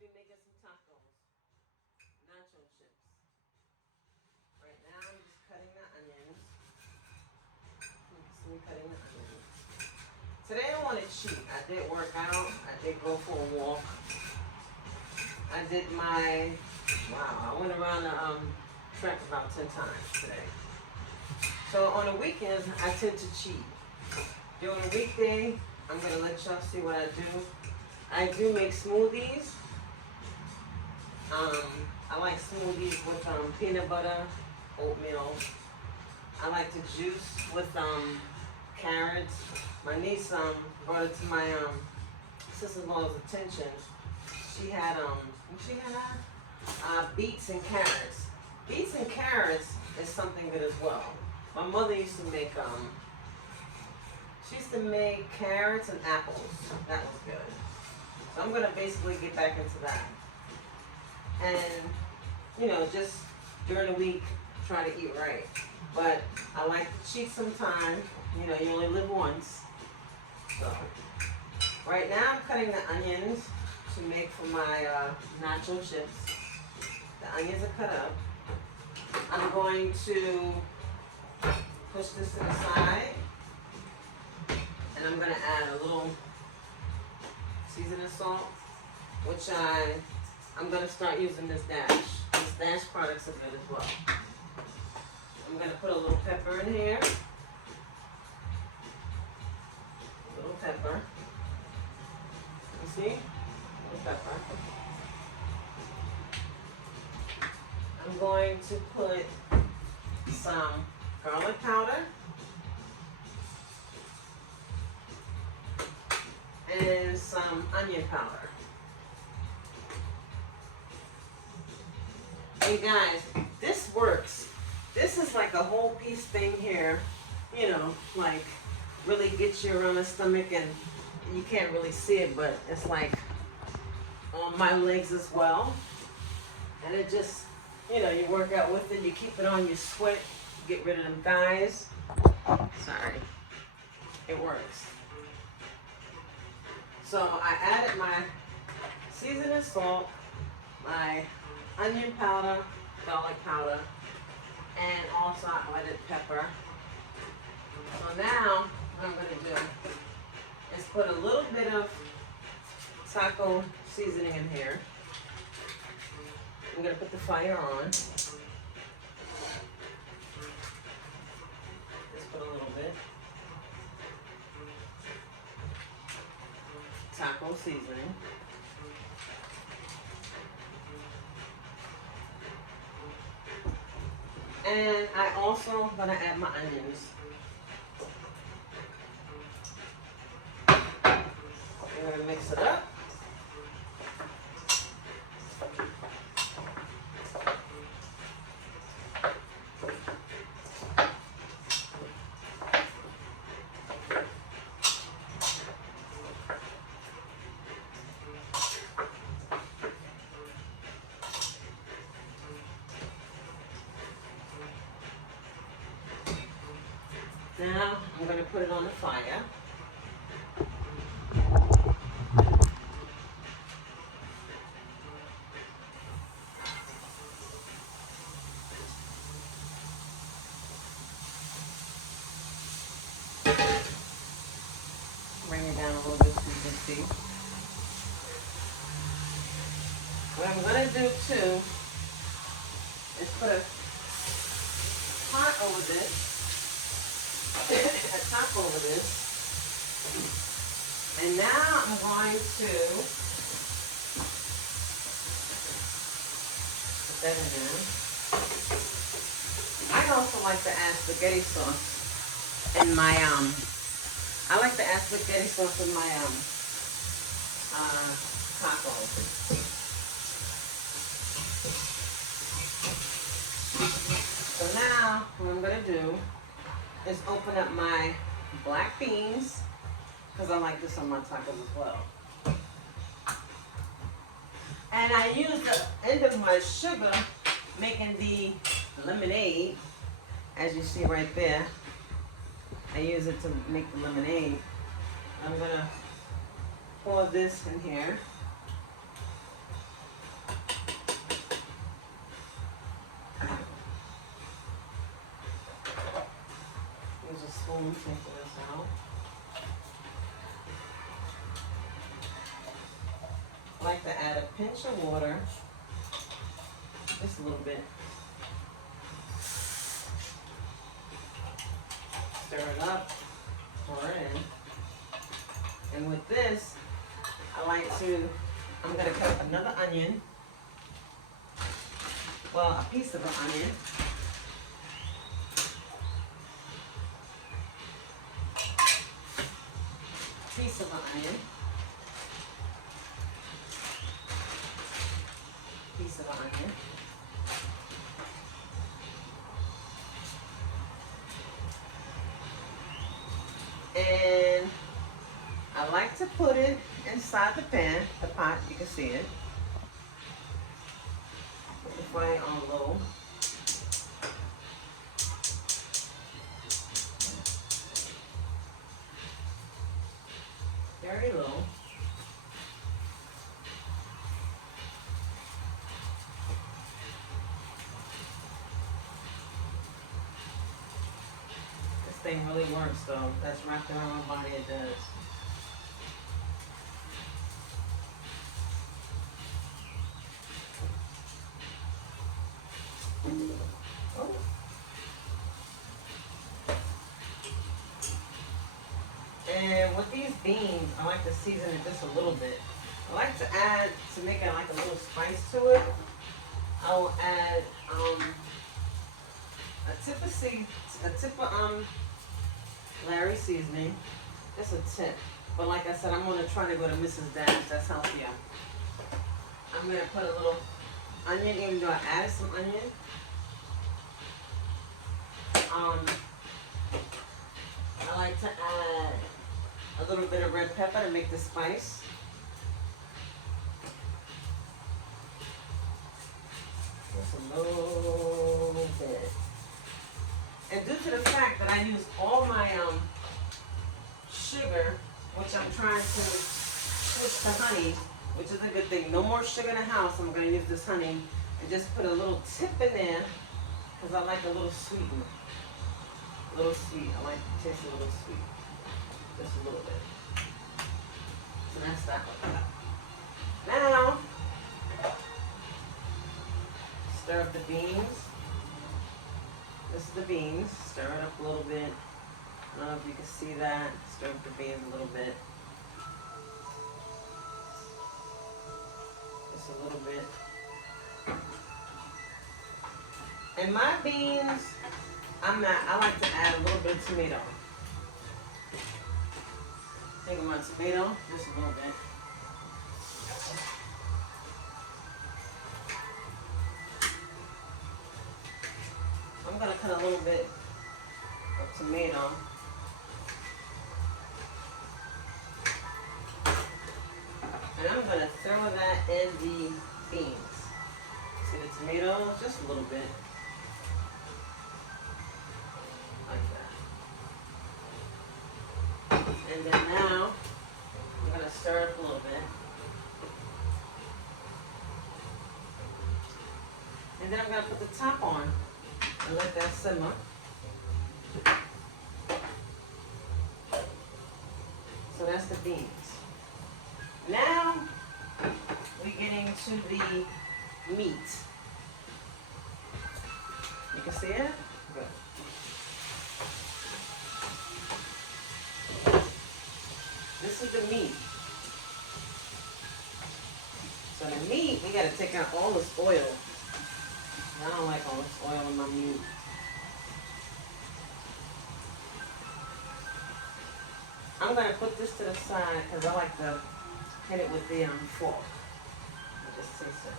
be making some tacos, nacho chips. Right now I'm just cutting the onions. You can see me cutting the onions. Today I want to cheat. I did work out. I did go for a walk. I did my, wow, I went around the track about 10 times today. So on the weekends, I tend to cheat. During the weekday, I'm going to let y'all see what I do. I do make smoothies. I like smoothies with peanut butter, oatmeal. I like to juice with carrots. My niece brought it to my sister-in-law's attention. She had beets and carrots. Beets and carrots is something good as well. My mother used to make she used to make carrots and apples. That was good. So I'm gonna basically get back into that. And you know, just during the week, try to eat right. But I like to cheat sometime. You know, you only live once. So right now I'm cutting the onions to make for my nacho chips. The onions are cut up. I'm going to push this to the side, and I'm going to add a little seasoning salt, which I'm going to start using this Dash. These Dash products are good as well. I'm going to put a little pepper in here. A little pepper. You see? A little pepper. I'm going to put some garlic powder and some onion powder. Hey guys, this works. This is like a whole piece thing here, you know, like really gets you around the stomach, and you can't really see it, but it's like on my legs as well. And it just, you know, you work out with it, you keep it on, you sweat, you get rid of them thighs. Sorry. It works. So I added my seasoning salt, my onion powder, garlic powder, and also I added pepper. So now what I'm going to do is put a little bit of taco seasoning in here. I'm going to put the fire on. Just put a little bit. Taco seasoning. And I also going to add my onions. I'm going to mix it up. Now I'm going to put it on the fire. Bring it down a little bit so you can see. What I'm going to do too is put a pot over this. A top over this, and now I'm going to put that in there. I also like to add spaghetti sauce in my I like to add spaghetti sauce in my tacos. So now what I'm gonna do is open up my black beans, because I like this on my tacos as well. And I use the end of my sugar making the lemonade, as you see right there. I use it to make the lemonade. I'm gonna pour this in here. spoon, take this out. I like to add a pinch of water, just a little bit. Stir it up, pour it in. And with this, I'm gonna cut up another onion. Well, a piece of an onion. Piece of an onion. Piece of an onion. And I like to put it inside the pan, the pot, you can see it. Put the fire on low. Very low. This thing really works though. That's wrapped around my body, it does. Oh. And with these beans, I like to season it just a little bit. I like to add, to make it like a little spice to it, I will add a tip of Larry seasoning, just a tip. But like I said, I'm gonna try to go to Mrs. Dash, that's healthier. I'm gonna put a little onion, even though I added some onion. I like to add a little bit of red pepper to make the spice. Just a little bit. And due to the fact that I use all my sugar, which I'm trying to switch to honey, which is a good thing. No more sugar in the house. I'm going to use this honey and just put a little tip in there because I like a little sweetener. A little sweet. I like to taste a little sweet. Just a little bit. So that's that one. Now, stir up the beans. This is the beans. Stir it up a little bit. I don't know if you can see that. Stir up the beans a little bit. Just a little bit. And my beans, I like to add a little bit of tomato. Take my tomato, just a little bit. I'm gonna cut a little bit of tomato. And I'm gonna throw that in the beans. See the tomato, just a little bit. And then now, I'm going to stir it up a little bit. And then I'm going to put the top on and let that simmer. So that's the beans. Now, we get into the meat. You can see it? Good. This is the meat. So the meat, we gotta take out all this oil. I don't like all this oil in my meat. I'm gonna put this to the side because I like to hit it with the fork. I just taste it.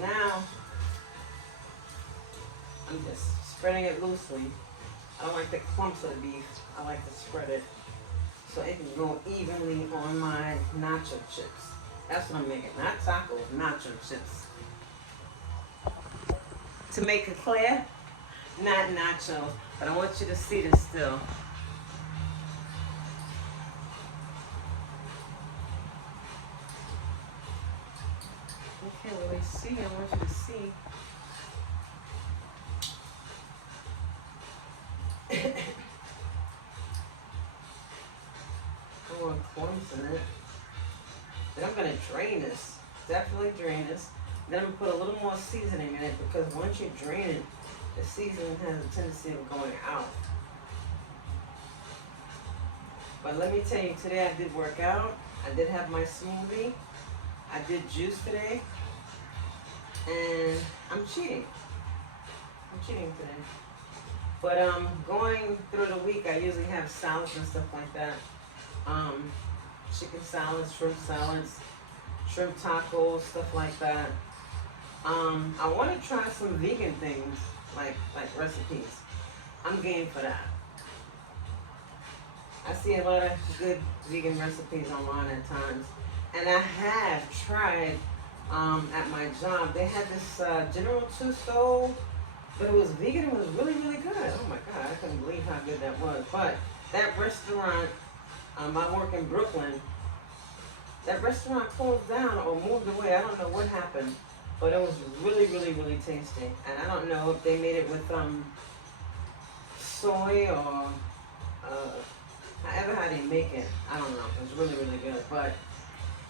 Now, I'm just spreading it loosely. I don't like the clumps of the beef. I like to spread it so it can go evenly on my nacho chips. That's what I'm making, not tacos, nacho chips. To make it clear, not nachos, but I want you to see this still. can't really see. I want you to see. I want clumps in it. Then I'm gonna drain this. Definitely drain this. Then I'm gonna put a little more seasoning in it because once you drain it, the seasoning has a tendency of going out. But let me tell you, today I did work out. I did have my smoothie. I did juice today. And I'm cheating. I'm cheating today. But going through the week, I usually have salads and stuff like that. Chicken salads, shrimp tacos, stuff like that. I want to try some vegan things, like recipes. I'm game for that. I see a lot of good vegan recipes online at times. And I have tried at my job. They had this General Tso stove, but it was vegan. It was really, really good. Oh my God, I couldn't believe how good that was. But that restaurant, I work in Brooklyn, that restaurant closed down or moved away. I don't know what happened, but it was really, really, really tasty. And I don't know if they made it with soy or however how they make it. I don't know. It was really, really good. But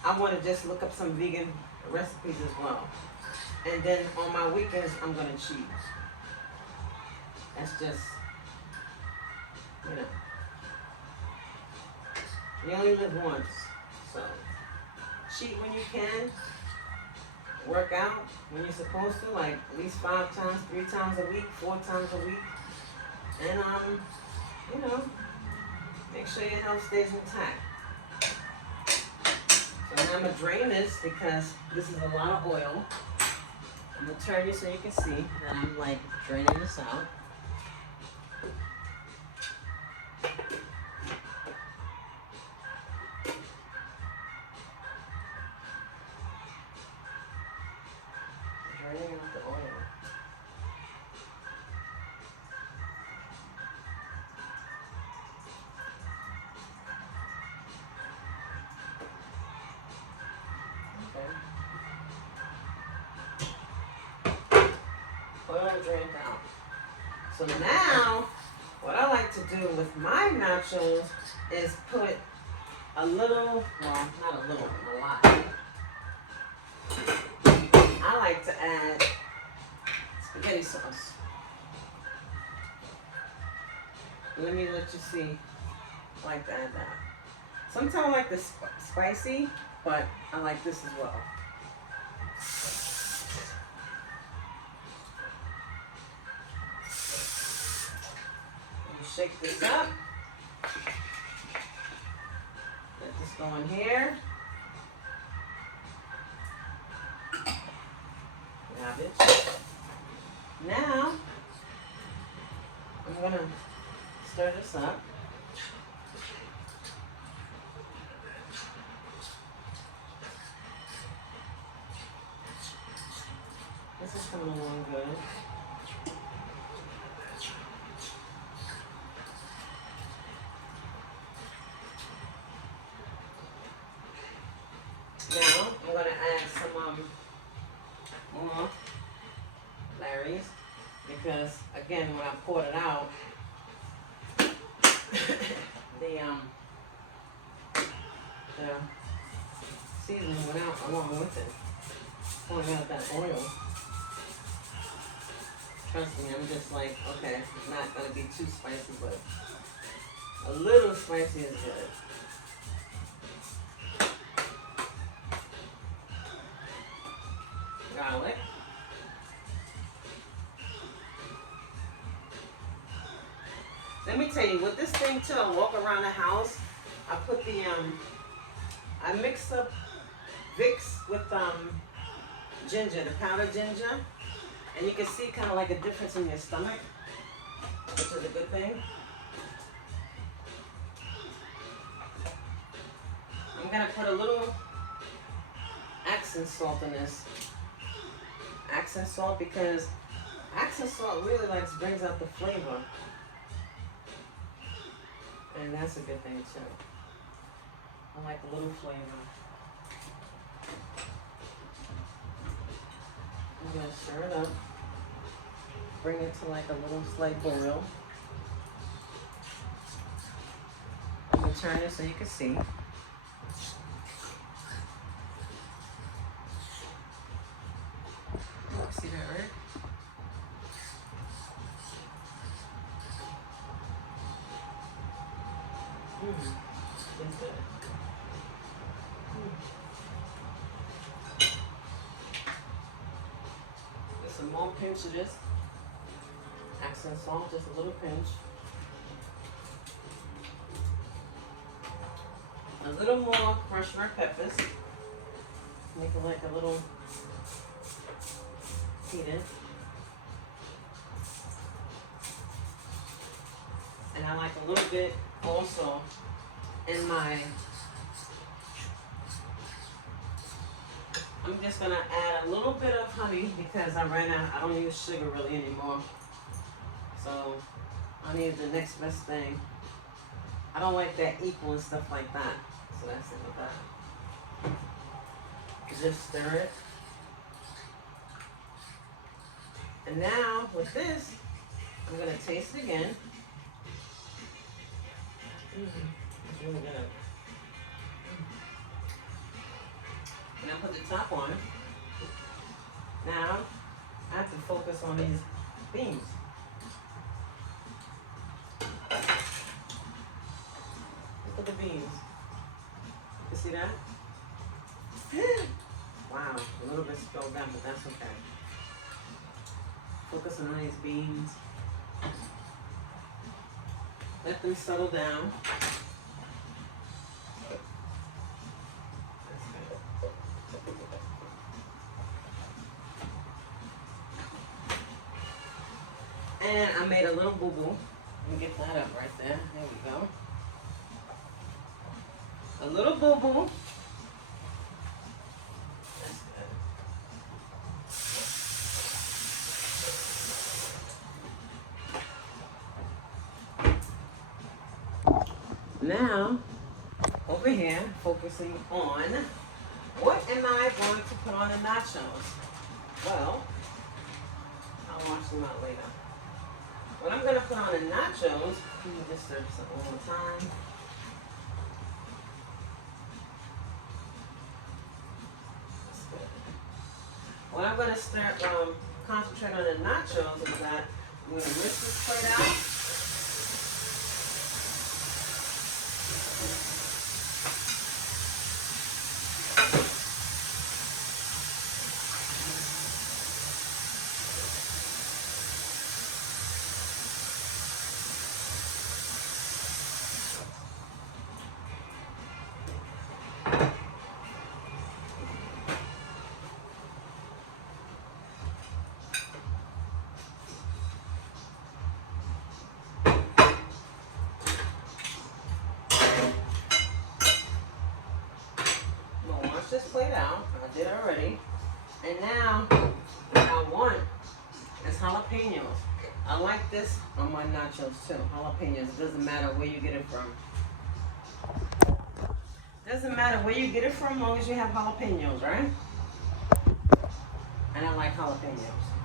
I want to just look up some vegan recipes as well. And then on my weekends, I'm going to cheat. That's just, you know. You only live once, so cheat when you can. Work out when you're supposed to, like at least 5 times, 3 times a week, 4 times a week. And, you know, make sure your health stays intact. So now I'm going to drain this because this is a lot of oil. I'm going to turn you so you can see that I'm like draining this out. Draining out the oil. Oil drained out. So now, what I like to do with my nachos is put a little, well, not a little, a lot. I like to add spaghetti sauce. Let me let you see. I like to add that. Sometimes I like the spicy, but I like this as well. Shake this up. Let this go in here. Grab it. Now, I'm gonna stir this up. This is coming along good. Now, I'm going to add some more Larry's because, again, when I poured it out, the seasoning went out along with it, pouring out that oil. Trust me, I'm just like, okay, it's not going to be too spicy, but a little spicy is good. Garlic. Let me tell you, with this thing too, I walk around the house, I put the, I mix up Vicks with ginger, the powdered ginger, and you can see kind of like a difference in your stomach, which is a good thing. I'm gonna put a little accent salt in this. Accent salt because accent salt really brings out the flavor. And that's a good thing too. I like a little flavor. I'm gonna stir it up. Bring it to like a little slight boil. I'm gonna turn it so you can see. See that, right? It's good. Just some more pinch of this. Accent salt, just a little pinch. A little more crushed red peppers. Make it like a little heated. And I like a little bit also in my, I'm just gonna add a little bit of honey because I ran out, I don't use sugar really anymore. So I need the next best thing. I don't like that equal and stuff like that. So that's it with that. Just stir it. And now with this, I'm gonna taste it again. It's really good. And I put the top on. Now I have to focus on these beans. Look at the beans. You see that? Wow, a little bit spilled down, but that's okay. Focusing on these beans. Let them settle down. That's good. And I made a little boo-boo. Let me get that up right there. There we go. A little boo-boo. That's good. Now, over here, focusing on what am I going to put on the nachos? Well, I'll wash them out later. What I'm going to put on the nachos, let me just stir this up one more time. That's good. What I'm going to start concentrate on the nachos is that I'm going to rinse this plate out. This plate out. I did already. And now what I want is jalapenos. I like this on my nachos too. Jalapenos. It doesn't matter where you get it from. Doesn't matter where you get it from as long as you have jalapenos, right? And I like jalapenos.